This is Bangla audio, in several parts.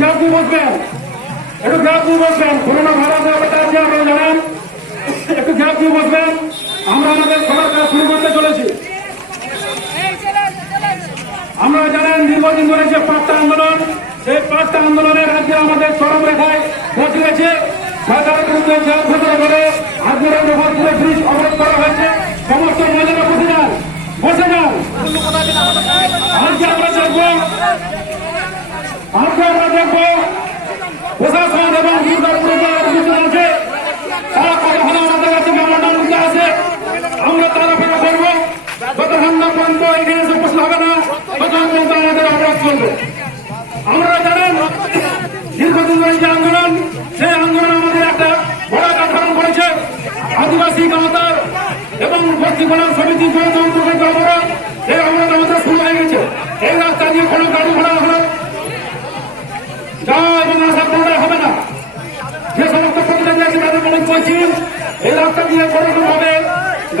গ্যাপ দিয়ে বসবেন, একটু গ্যাপ দিয়ে বসবেন। করোনা ভাইরাসের ব্যাপারটা আছে আপনারা জানেন, একটু গ্যাপ দিয়ে বসবেন। আমরা আমাদের সবার কাজ শুরু করতে চলেছি। আমরা জানেন দীর্ঘদিন ধরে যে পাঁচটা আন্দোলন, সেই পাঁচটা আন্দোলনের রাজ্যে আমাদের চরম রেখায় পৌঁছে গেছে। সরকারের বিরুদ্ধে জেল ঘোষণা করে আজকের নগরপুরে ব্রিজ অবরোধ করা হয়েছে। সমস্ত মহিলারা বসে যান, বসে যান। আজকে আমরা দেখবো, প্রশাসন এবং দুর্গাপুর আছে তারা কতক্ষণ আমাদের কাছে মেমোরান্ডাম দিতে আছে। আমরা তার অপেক্ষা করবো যতক্ষণ না পর্যন্ত এখানে এসে বসলে হবে না, ততক্ষণ পর্যন্ত আমাদের অপরাধ চলবে। আমরা জানেন দীর্ঘদিন ধরে যে আন্দোলন, সেই আন্দোলন আমাদের একটা বড় আকার ধারণ করেছে। আদিবাসী গাঁওতার এবং বস্তিকল্যাণ সমিতি এই অবরোধ আমাদের শুরু হয়ে গেছে। এই রাস্তা দিয়ে কোনো গাড়ি ঘোড়া হলো যাওয়া এবং আসা কোনটাই হবে না। যে সমস্ত প্রতিনিধি আছে তাদের মনে করছি এই রাস্তা দিয়ে কোনো ভাবে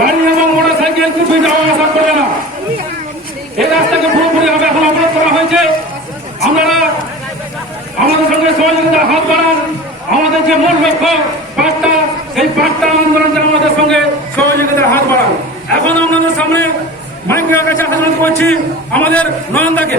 গাড়ি এবং মোটর সাইকেল কিছু যাওয়া আসা করবে না। এই রাস্তাকে পুরোপুরি ভাবে এখন অবরোধ করা হয়েছে। আপনারা আমাদের সঙ্গে সহযোগিতার হাত বাড়ান। আমাদের যে মূল লক্ষ্য পাঁচটা, সেই পাঁচটা আন্দোলন আমাদের সঙ্গে সহযোগিতার হাত বাড়ান। এখন আপনাদের সামনে মাইকের কাছে আহ্বান করছি আমাদের নয়নদাকে।